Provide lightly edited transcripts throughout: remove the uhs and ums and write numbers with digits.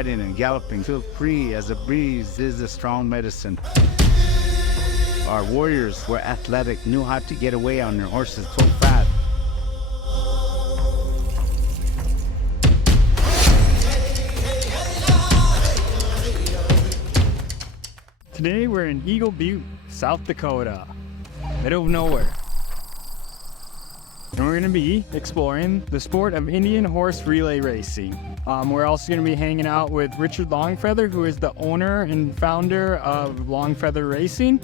riding and galloping. Feel free as a breeze is a strong medicine. Our warriors were athletic, knew how to get away on their horses so fast. Today we're in Eagle Butte, South Dakota, middle of nowhere. And we're going to be exploring the sport of Indian horse relay racing. We're also going to be hanging out with Richard Longfeather, who is the owner and founder of Longfeather Racing.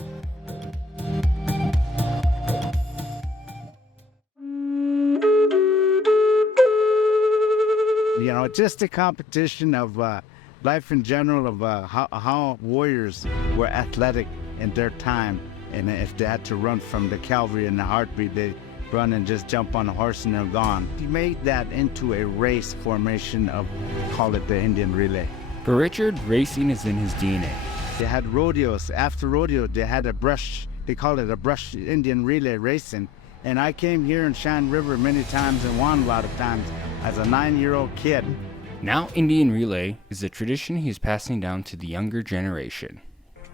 You know, just a competition of life in general, of how warriors were athletic in their time. And if they had to run from the cavalry in the heartbeat, they run and just jump on a horse and they're gone. He made that into a race formation of, call it the Indian relay. For Richard, racing is in his DNA. They had rodeos. After rodeo, they had a brush. They call it a brush Indian relay racing. And I came here in Shan River many times and won a lot of times as a 9-year-old kid. Now Indian relay is a tradition he's passing down to the younger generation.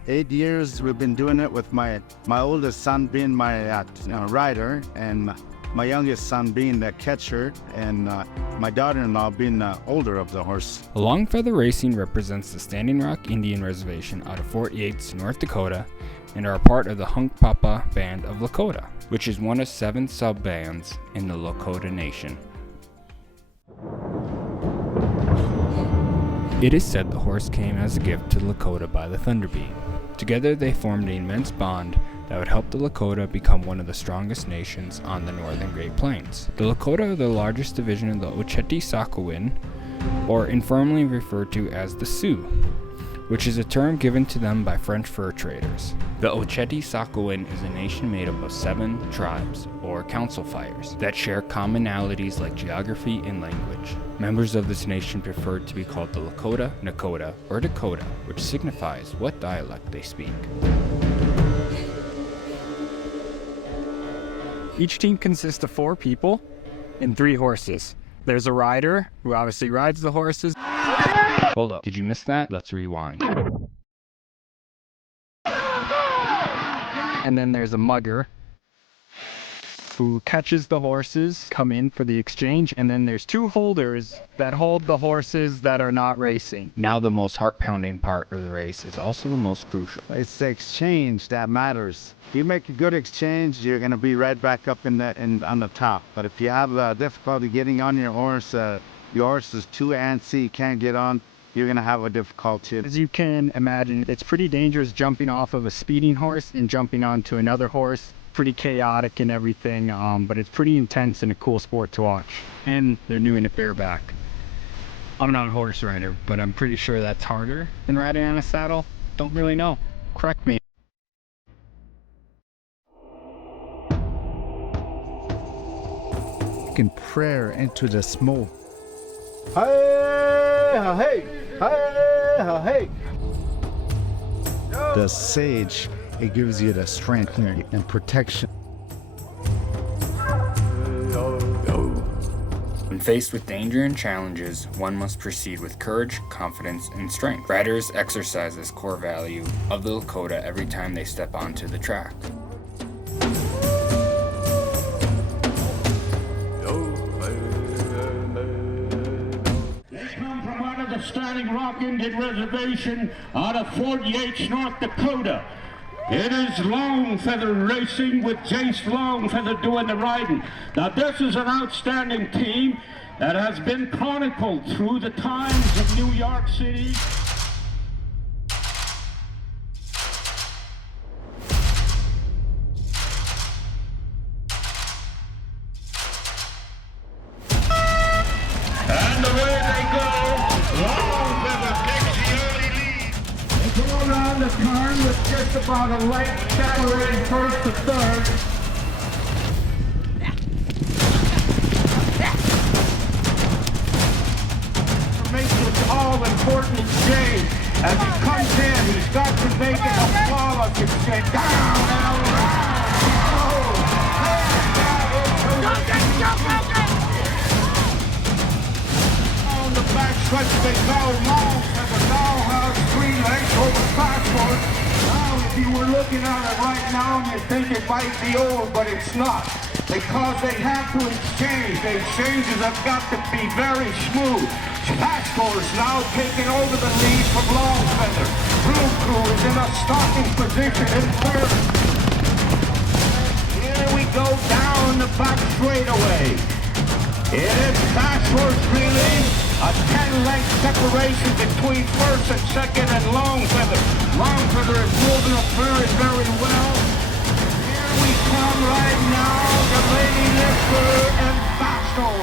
8 years we've been doing it with my oldest son being my rider, and my youngest son being the catcher, and my daughter-in-law being the older of the horse. Longfeather Racing represents the Standing Rock Indian Reservation out of Fort Yates, North Dakota, and are a part of the Hunkpapa Band of Lakota, which is one of 7 sub-bands in the Lakota Nation. It is said the horse came as a gift to the Lakota by the Thunderbeam. Together they formed an immense bond that would help the Lakota become one of the strongest nations on the northern Great Plains. The Lakota are the largest division of the Oceti-Sakowin, or informally referred to as the Sioux, which is a term given to them by French fur traders. The Oceti-Sakowin is a nation made up of 7 tribes, or council fires, that share commonalities like geography and language. Members of this nation preferred to be called the Lakota, Nakota, or Dakota, which signifies what dialect they speak. Each team consists of 4 people and 3 horses. There's a rider, who obviously rides the horses. Hold up, did you miss that? Let's rewind. And then there's a mugger, who catches the horses, come in for the exchange, and then there's 2 holders that hold the horses that are not racing. Now the most heart-pounding part of the race is also the most crucial. It's the exchange that matters. If you make a good exchange, you're going to be right back up on the top. But if you have difficulty getting on your horse is too antsy, you can't get on, you're going to have a difficulty. As you can imagine, it's pretty dangerous jumping off of a speeding horse and jumping onto another horse. Pretty chaotic and everything, but it's pretty intense and a cool sport to watch. And they're doing it bareback. I'm not a horse rider, but I'm pretty sure that's harder than riding on a saddle. Don't really know. Correct me. You can prayer into the smoke. Hey, hey, hey, hey. The sage, it gives you the strength and protection. When faced with danger and challenges, one must proceed with courage, confidence, and strength. Riders exercise this core value of the Lakota every time they step onto the track. Standing Rock Indian Reservation out of Fort Yates, North Dakota. It is Longfeather Racing with Jace Longfeather doing the riding. Now this is an outstanding team that has been chronicled through the times of New York City. And away they go. Longfeather takes the early lead. They go around the turn with just about a length separating first to third. Makes this all-important exchange. As he comes in, he's got to make it a flawless exchange. Down and around. On the back stretch they go. Long if you were looking at it right now, you think it might be old, but it's not. Because they have to exchange. The exchanges have got to be very smooth. Pastor's now taking over the lead from Longfeather. Blue Crew is in a starting position in third. Here we go down the back straightaway. It is Pastor's really a 10-length separation between first and second and Longfeather. Longfeather is moving up very, very well. Here we come right now, the Lady Lifter and Pastor.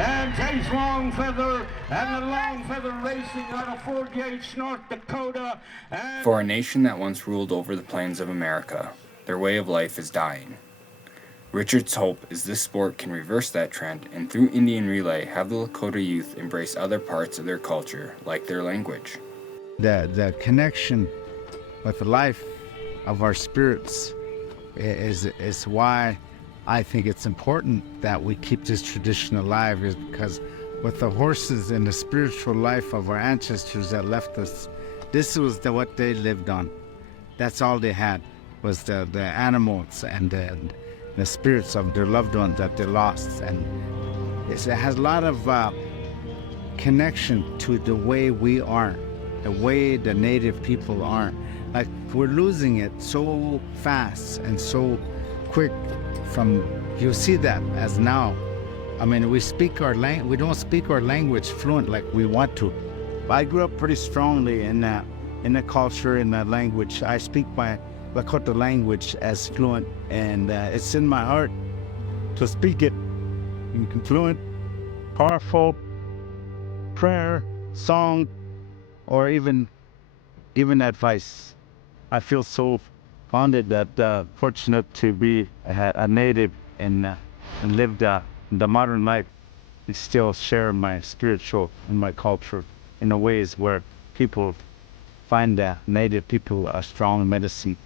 And Jace Longfeather and the Longfeather Racing out of Fort Yates, North Dakota. And For a nation that once ruled over the plains of America, their way of life is dying. Richard's hope is this sport can reverse that trend and through Indian Relay have the Lakota youth embrace other parts of their culture, like their language. The connection with the life of our spirits is why I think it's important that we keep this tradition alive, is because with the horses and the spiritual life of our ancestors that left us, this was what they lived on. That's all they had, was the animals and the spirits of their loved ones that they lost. And it has a lot of connection to the way we are, the way the native people are. Like, we're losing it so fast and so quick. You see that as now. I mean, we don't speak our language fluent like we want to. I grew up pretty strongly in the culture, in the language. I speak my Lakota language as fluent, and it's in my heart to speak it in fluent, powerful prayer, song, or even advice. I feel so fortunate to be a native and live the modern life and still share my spiritual and my culture in a ways where people find the native people a strong medicine.